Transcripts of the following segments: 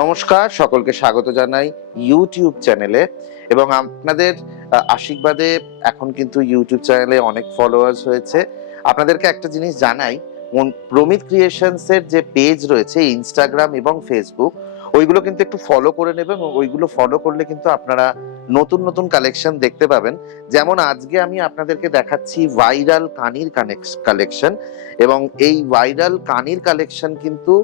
নমস্কার, সকলকে স্বাগত জানাই ইউটিউব চ্যানেলে। এবং আপনাদের আশীর্বাদে এখন কিন্তু ইউটিউব চ্যানেলে অনেক ফলোয়ার্স হয়েছে। আপনাদেরকে একটা জিনিস জানাই, প্রমিত ক্রিয়েশনস এর যে পেজ রয়েছে ইনস্টাগ্রাম এবং ফেসবুক, ওইগুলো কিন্তু একটু ফলো করে নেবেন। ওইগুলো ফলো করলে কিন্তু আপনারা নতুন নতুন কালেকশন দেখতে পাবেন। যেমন আজকে আমি আপনাদেরকে দেখাচ্ছি ভাইরাল কানির কালেকশন, এবং এই ভাইরাল কানির কালেকশন কিন্তু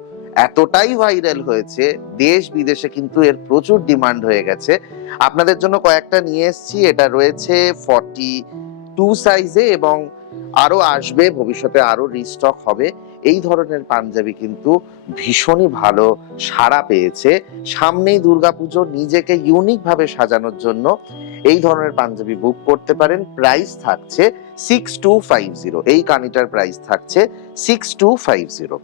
এতটাই ভাইরাল হয়েছে, দেশ বিদেশে কিন্তু এর প্রচুর ডিমান্ড হয়ে গেছে। আপনাদের জন্য কয়েকটা নিয়ে এসেছি। এটা রয়েছে 42 সাইজে, এবং আরো আসবে ভবিষ্যতে, আরো রিস্টক হবে। এই ধরনের পাঞ্জাবি কিন্তু ভীষণই ভালো সাড়া পেয়েছে। সামনেই দুর্গাপুজো, নিজেকে ইউনিক ভাবে সাজানোর জন্য এই ধরনের পাঞ্জাবি বুক করতে পারেন। প্রাইস থাকছে 6250। এই কানিটার প্রাইস থাকছে 6250।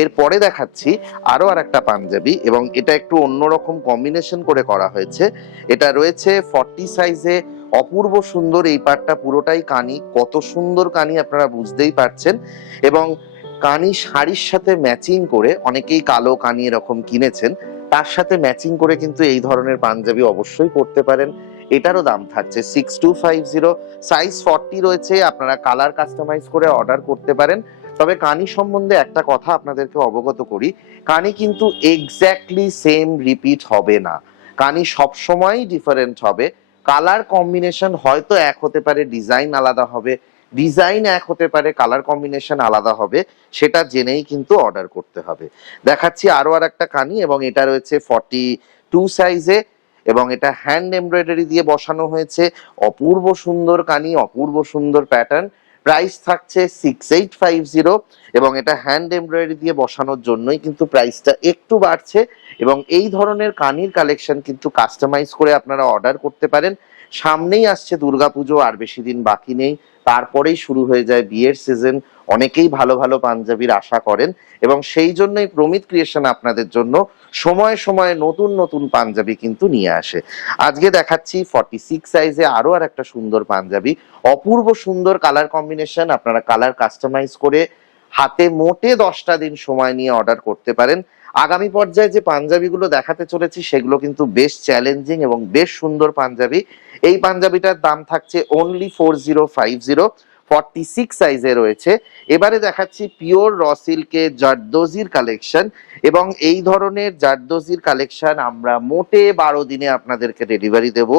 এরপরে দেখাচ্ছি আরো আর একটা পাঞ্জাবি, এবং এটা একটু অন্যরকম কম্বিনেশন করে করা হয়েছে। এটা রয়েছে 40 সাইজে, অপূর্ব সুন্দর। এই পার্টটা পুরোটাই কানি, কত সুন্দর কানি আপনারা বুঝতেই পারছেন। এবং কানি শাড়ির সাথে ম্যাচিং করে, অনেকেই কালো কানি এরকম কিনেছেন, তার সাথে ম্যাচিং করে কিন্তু এই ধরনের পাঞ্জাবি অবশ্যই পরতে পারেন। এটারও দাম থাকছে 6250। সাইজ 40 রয়েছে, আপনারা কালার কাস্টমাইজ করে অর্ডার করতে পারেন। তবে কানি সম্বন্ধে একটা কথা আপনাদেরকে অবগত করি, কানি কিন্তু এক্স্যাক্টলি সেম রিপিট হবে না। কানি সবসময় ডিফারেন্ট হবে। কালার কম্বিনেশন হয়তো এক হতে পারে, ডিজাইন আলাদা হবে, ডিজাইন এক হতে পারে, কালার কম্বিনেশন আলাদা হবে। সেটা জেনেই কিন্তু অর্ডার করতে হবে। দেখাচ্ছি আরো আর একটা কানি, এবং এটা রয়েছে 42 সাইজে, এবং এটা হ্যান্ড এমব্রয়ডারি দিয়ে বসানো হয়েছে। অপূর্ব সুন্দর কানি, অপূর্ব সুন্দর প্যাটার্ন। প্রাইস থাকছে 6850, এবং এটা হ্যান্ড এমব্রয়ডারি দিয়ে বসানোর জন্যই কিন্তু প্রাইসটা একটু বাড়ছে। এবং এই ধরনের কানির কালেকশন কিন্তু কাস্টমাইজ করে আপনারা অর্ডার করতে পারেন। সামনেই আসছে দুর্গাপুজো, আর বেশি দিন বাকি নেই, তারপরেই শুরু হয়ে যায় বিয়ের সিজন। অনেকেই ভালো ভালো পাঞ্জাবির আশা করেন, এবং সেই জন্যই প্রমিত ক্রিয়েশন আপনাদের জন্য সময়ে সময়ে নতুন নতুন পাঞ্জাবি কিন্তু নিয়ে আসে। আজকে দেখাচ্ছি 46 সাইজে আরো আর একটা সুন্দর পাঞ্জাবি, অপূর্ব সুন্দর কালার কম্বিনেশন। আপনারা কালার কাস্টমাইজ করে হাতে মোটে 10টা দিন সময় নিয়ে অর্ডার করতে পারেন। আগামী পর্যায়ে যে পাঞ্জাবিগুলো দেখাতে চলেছি সেগুলো কিন্তু বেশ চ্যালেঞ্জিং এবং বেশ সুন্দর পাঞ্জাবি। এই পাঞ্জাবিটার দাম থাকছে অনলি 4050, 46 সাইজে রয়েছে। এবারে দেখাচ্ছি পিওর র সিল্কের জারদোজির কালেকশন, এবং এই ধরনের জারদোজির কালেকশন আমরা মোটে 12 দিনে আপনাদেরকে ডেলিভারি দেব।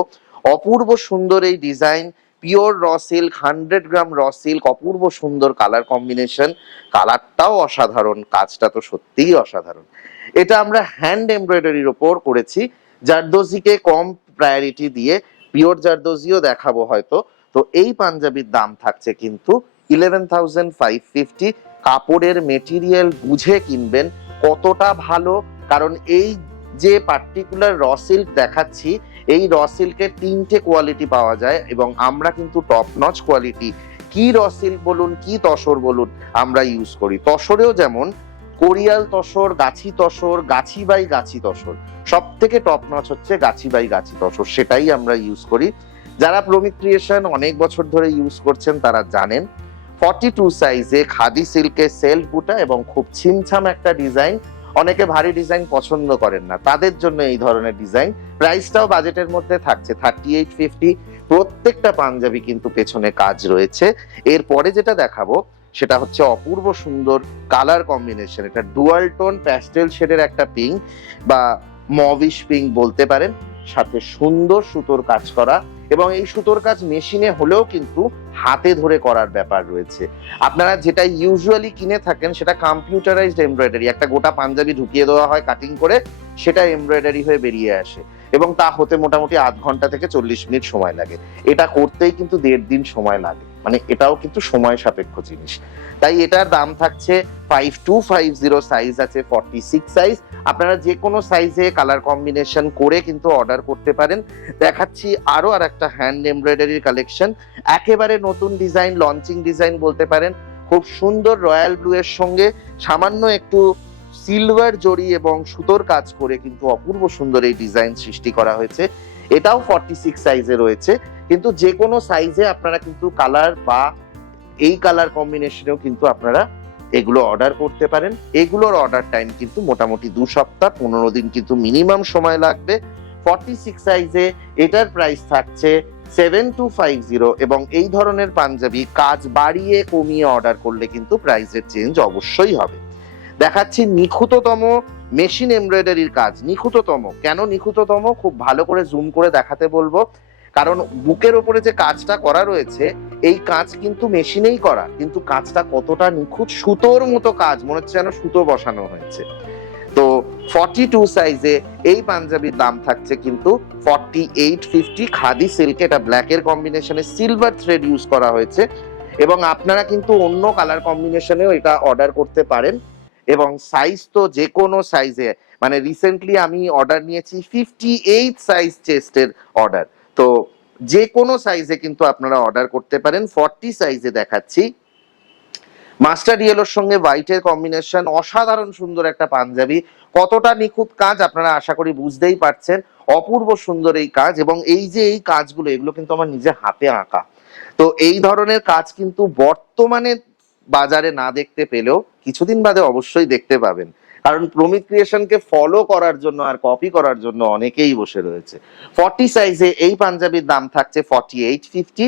অপূর্ব সুন্দর এই ডিজাইন, পিওর র সিল্ক, 100 গ্রাম র সিল্ক, অপূর্ব সুন্দর কালার কম্বিনেশন। কালারটাও অসাধারণ, কাজটা তো সত্যিই অসাধারণ। এটা আমরা হ্যান্ড এমব্রয়ডারির ওপর করেছি। জারদোজিকে কম প্রায়োরিটি দিয়ে পিওর জারদোজিও দেখাবো হয়তো। তো এই পাঞ্জাবির দাম থাকছে কিন্তু 11,550। কাপড়ের মেটেরিয়াল বুঝে কিনবেন, কতটা ভালো। কারণ এই যে পার্টিকুলার র সিল্ক দেখাচ্ছি, এই র সিল্কের 3টে কোয়ালিটি পাওয়া যায়, এবং আমরা কিন্তু টপ নচ কোয়ালিটি, কি র সিল্ক বলুন, কি তসর বলুন, আমরা ইউজ করি। তসরেও যেমন কোরিয়াল তসর, গাছি তসর, গাছি বাই গাছি তসর, সব থেকে টপ নচ হচ্ছে গাছি বাই গাছি তসর, সেটাই আমরা ইউজ করি। যারা প্রমিত ক্রিয়েশন অনেক বছর ধরে ইউজ করছেন তারা জানেন। 42 সাইজে খাদি সিল্কের সেলফ বুটা, এবং খুব ছিমছাম একটা ডিজাইন। অনেকে ভারী ডিজাইন পছন্দ করেন না, তাদের জন্য এই ধরনের ডিজাইন। প্রাইসটাও বাজেটের মধ্যে থাকছে 3850। প্রত্যেকটা পাঞ্জাবি কিন্তু পেছনে কাজ রয়েছে। এরপরে যেটা দেখাবো সেটা হচ্ছে অপূর্ব সুন্দর কালার কম্বিনেশন। এটা ডুয়াল টোন প্যাস্টেল শেডের একটা পিঙ্ক বা মভিশ পিঙ্ক বলতে পারেন, সাথে সুন্দর সুতোর কাজ করা। এবং এই সুতোর কাজ মেশিনে হলেও কিন্তু হাতে ধরে করার ব্যাপার রয়েছে। আপনারা যেটা ইউজুয়ালি কিনে থাকেন সেটা কম্পিউটারাইজড এমব্রয়ডারি, একটা গোটা পাঞ্জাবি ঢুকিয়ে দেওয়া হয় কাটিং করে, সেটা এমব্রয়ডারি হয়ে বেরিয়ে আসে, এবং তা হতে মোটামুটি আধ ঘন্টা থেকে 40 মিনিট সময় লাগে। এটা করতেই কিন্তু 1.5 দিন সময় লাগে, মানে এটাও কিন্তু সময় সাপেক্ষ জিনিস। তাই এটার দাম থাকছে 5250। সাইজ আছে 46 সাইজ। আপনারা যে কোনো সাইজে কালার কম্বিনেশন করে কিন্তু অর্ডার করতে পারেন। দেখাচ্ছি আরো আর একটা হ্যান্ড এমব্রয়ডারির কালেকশন, একেবারে নতুন ডিজাইন, লঞ্চিং ডিজাইন বলতে পারেন। খুব সুন্দর রয়্যাল ব্লু এর সঙ্গে সামান্য একটু সিলভার জড়ি এবং সুতোর কাজ করে কিন্তু অপূর্ব সুন্দর এই ডিজাইন সৃষ্টি করা হয়েছে। এটাও 46 সাইজে রয়েছে, কিন্তু যে কোনো সাইজে আপনারা কিন্তু কালার বা এই কালার কম্বিনেশনেও কিন্তু আপনারা এগুলো অর্ডার করতে পারেন। এগুলোর অর্ডার টাইম কিন্তু মোটামুটি 2 সপ্তাহ, 15 দিন কিন্তু মিনিমাম সময় লাগবে। 46 সাইজে এটার প্রাইস থাকছে 7250, এবং এই ধরনের পাঞ্জাবি কাজ বাড়িয়ে কমিয়ে অর্ডার করলে কিন্তু প্রাইসের চেঞ্জ অবশ্যই হবে। দেখাচ্ছি নিখুঁততম মেশিন এমব্রয়ডারির কাজ। নিখুঁততম কেন নিখুঁততম, খুব ভালো করে জুম করে দেখাতে বলবো, কারণ বুকের ওপরে যে কাজটা করা রয়েছে এই কাজ কিন্তু মেশিনেই করা, কিন্তু কাজটা কতটা নিখুঁত, সুতোর মতো কাজ, মনে হচ্ছে যেন সুতো বসানো হয়েছে। তো 42 সাইজে এই পাঞ্জাবির দাম থাকছে কিন্তু 4850 খাদি সিল্কে, এটা ব্ল্যাকের কম্বিনেশনে সিলভার থ্রেড ইউজ করা হয়েছে, এবং আপনারা কিন্তু অন্য কালার কম্বিনেশনেও এটা অর্ডার করতে পারেন। এবং সাইজ তো যে কোনো সাইজে, মানে রিসেন্টলি আমি অর্ডার নিয়েছি 58 সাইজ চেস্টের অর্ডার, তো যে কোনো সাইজে কিন্তু আপনারা অর্ডার করতে পারেন। 40 সাইজে দেখাচ্ছি মাস্টার্ড ইয়েলোর সঙ্গে হোয়াইটের কম্বিনেশন, অসাধারণ সুন্দর একটা পাঞ্জাবি। কতটা নিখুঁত কাজ আপনারা আশা করি বুঝতেই পারছেন, অপূর্ব সুন্দর এই কাজ। এবং এই যে এই কাজগুলো, এগুলো কিন্তু আমার নিজে হাতে আঁকা, তো এই ধরনের কাজ কিন্তু বর্তমানে বাজারে না দেখতে পেলেও কিছুদিন বাদে অবশ্যই দেখতে পাবেন, কারণ প্রমিত ক্রিয়েশনকে ফলো করার জন্য আর কপি করার জন্য অনেকেই বসে রয়েছে। 40 সাইজে এই পাঞ্জাবির দাম থাকছে 4850।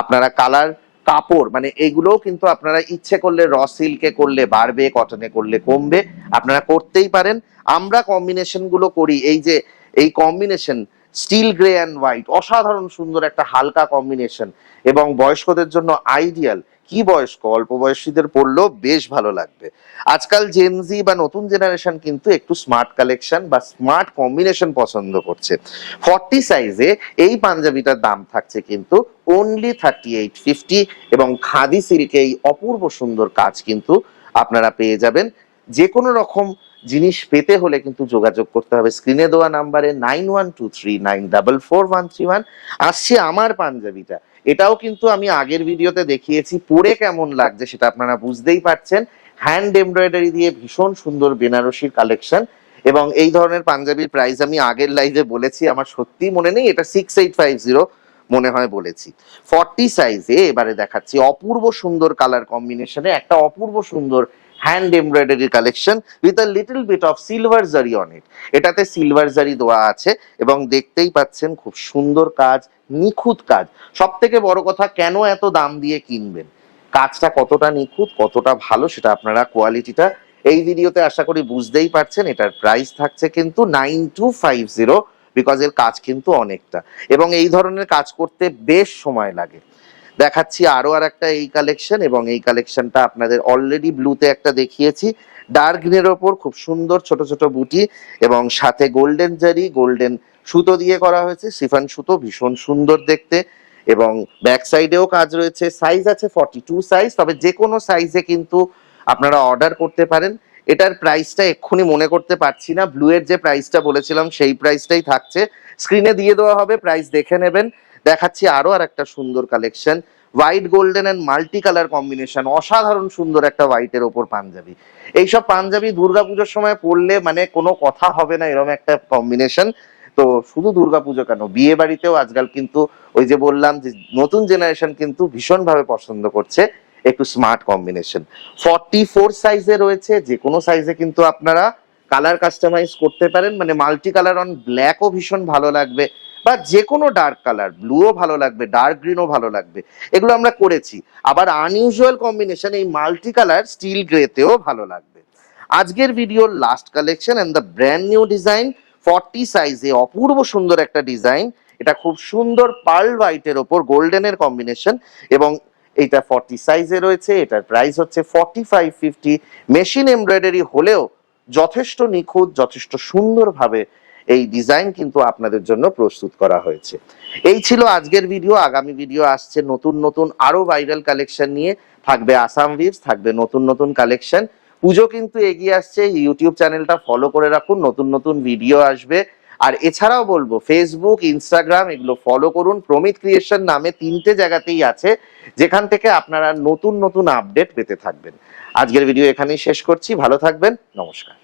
আপনারা কালার, কাপড়, মানে এগুলোও কিন্তু আপনারা ইচ্ছে করলে র সিল্কে করলে বাড়বে, কটনে করলে কমবে, আপনারা করতেই পারেন। আমরা কম্বিনেশন গুলো করি, এই যে এই combination still grey and white, অসাধারণ সুন্দর একটা হালকা কম্বিনেশন, এবং বয়স্কদের জন্য আইডিয়াল। কি বয়স্ক, অল্প বয়সীদের পরলেও বেশ ভালো লাগবে। আজকাল জেনজি বা নতুন জেনারেশন কিন্তু একটু স্মার্ট কালেকশন বা স্মার্ট কম্বিনেশন পছন্দ করছে। 40 সাইজে এই পাঞ্জাবিটার দাম থাকছে কিন্তু অনলি 3850, এবং খাদি সিল্কে এই অপূর্ব সুন্দর কাজ কিন্তু আপনারা পেয়ে যাবেন। যে কোনো রকম জিনিস পেতে হলে কিন্তু যোগাযোগ করতে হবে স্ক্রিনে দেওয়া নাম্বারে 9123944131। আসছে আমার পাঞ্জাবিটা, এটাও কিন্তু আমি আগের ভিডিওতে দেখিয়েছি, পরে কেমন লাগছে সেটা আপনারা বুঝতেই পারছেন। হ্যান্ড এমব্রয়ডারি দিয়ে ভীষণ সুন্দর বেনারসির কালেকশন, এবং এই ধরনের পাঞ্জাবির প্রাইস আমি আগের লাইভে বলেছি, আমার সত্যি মনে নেই, এটা 6850 মনে হয় বলেছি। 40 সাইজে এবারে দেখাচ্ছি অপূর্ব সুন্দর কালার কম্বিনেশনে একটা অপূর্ব সুন্দর hand embroidery collection with a little bit of silver zari on it. এটাতে সিলভার জারি দেওয়া আছে, এবং দেখতেই পাচ্ছেন খুব সুন্দর কাজ, নিখুঁত কাজ। সব থেকে বড় কথা, কেন এত দাম দিয়ে কিনবেন, কাজটা কতটা নিখুঁত, কতটা ভালো, সেটা আপনারা কোয়ালিটিটা এই ভিডিওতে আশা করি বুঝতেই পারছেন। এটার প্রাইস থাকছে কিন্তু 9250, বিকজ এর কাজ কিন্তু অনেকটা, এবং এই ধরনের কাজ করতে বেশ সময় লাগে। দেখাচ্ছি আরো আর একটা এই কালেকশন, এবং এই কালেকশনটা আপনাদের অলরেডি ব্লুতে একটা দেখিয়েছি, ডার্ক গ্রিনের ওপর খুব সুন্দর ছোট ছোট বুটি, এবং সাথে গোল্ডেন জারি, গোল্ডেন সুতো দিয়ে করা হয়েছে, সিফন সুতো, ভীষণ সুন্দর দেখতে, এবং ব্যাক সাইডেও কাজ রয়েছে। সাইজ আছে 42 সাইজ, তবে যে কোনো সাইজে কিন্তু আপনারা অর্ডার করতে পারেন। এটার প্রাইসটা এক্ষুনি মনে করতে পারছি না, ব্লু এর যে প্রাইসটা বলেছিলাম সেই প্রাইসটাই থাকছে, স্ক্রিনে দিয়ে দেওয়া হবে, প্রাইস দেখে নেবেন। দেখাচ্ছি আরো আর একটা সুন্দর collection, white golden and multi colour combination, অসাধারণ সুন্দর একটা হোয়াইটের ওপর পাঞ্জাবি। এইসব পাঞ্জাবি দুর্গাপুজোর সময় পরলে মানে কোনো কথা হবে না, এরকম একটা কম্বিনেশন। তো শুধু দুর্গাপুজো কেন, বিয়ে বাড়িতেও আজকাল কিন্তু ওই যে বললাম যে নতুন জেনারেশন কিন্তু ভীষণ ভাবে পছন্দ করছে একটু স্মার্ট কম্বিনেশন। 44 সাইজে রয়েছে, যে কোনো সাইজে কিন্তু আপনারা কালার কাস্টমাইজ করতে পারেন, মানে মাল্টি কালার অন ব্ল্যাকও ভীষণ ভালো লাগবে, বা যে কোনো ডার্ক কালার, ব্লুও ভালো লাগবে, ডার্ক গ্রিনও ভালো লাগবে, এগুলো আমরা করেছি। আবার আনইউজুয়াল কম্বিনেশন এই মাল্টি কালার স্টিল গ্রেতেও ভালো লাগবে। আজকের ভিডিওর last collection and the brand new design, 40 সাইজে অপূর্ব সুন্দর একটা ডিজাইন, এটা খুব সুন্দর পার্ল হোয়াইটের ওপর গোল্ডেনের কম্বিনেশন, এবং এইটা 40 সাইজে রয়েছে। এটার প্রাইস হচ্ছে 4550। মেশিন এমব্রয়ডারি হলেও যথেষ্ট নিখুঁত, যথেষ্ট সুন্দরভাবে এই ডিজাইন কিন্তু আপনাদের জন্য প্রস্তুত করা হয়েছে। এই ছিল আজকের ভিডিও। আগামী ভিডিও আসছে নতুন নতুন আরো ভাইরাল কালেকশন নিয়ে, থাকবে আসাম ভিভস, থাকবে নতুন নতুন কালেকশন। পুজো কিন্তু এগিয়ে আসছে, ইউটিউব চ্যানেলটা ফলো করে রাখুন, নতুন নতুন ভিডিও আসবে। আর এছাড়াও বলবো ফেসবুক, ইনস্টাগ্রাম এগুলো ফলো করুন, প্রমিত ক্রিয়েশন নামে 3টে জায়গাতেই আছে, যেখান থেকে আপনারা নতুন নতুন আপডেট পেতে থাকবেন। আজকের ভিডিও এখানেই শেষ করছি, ভালো থাকবেন, নমস্কার।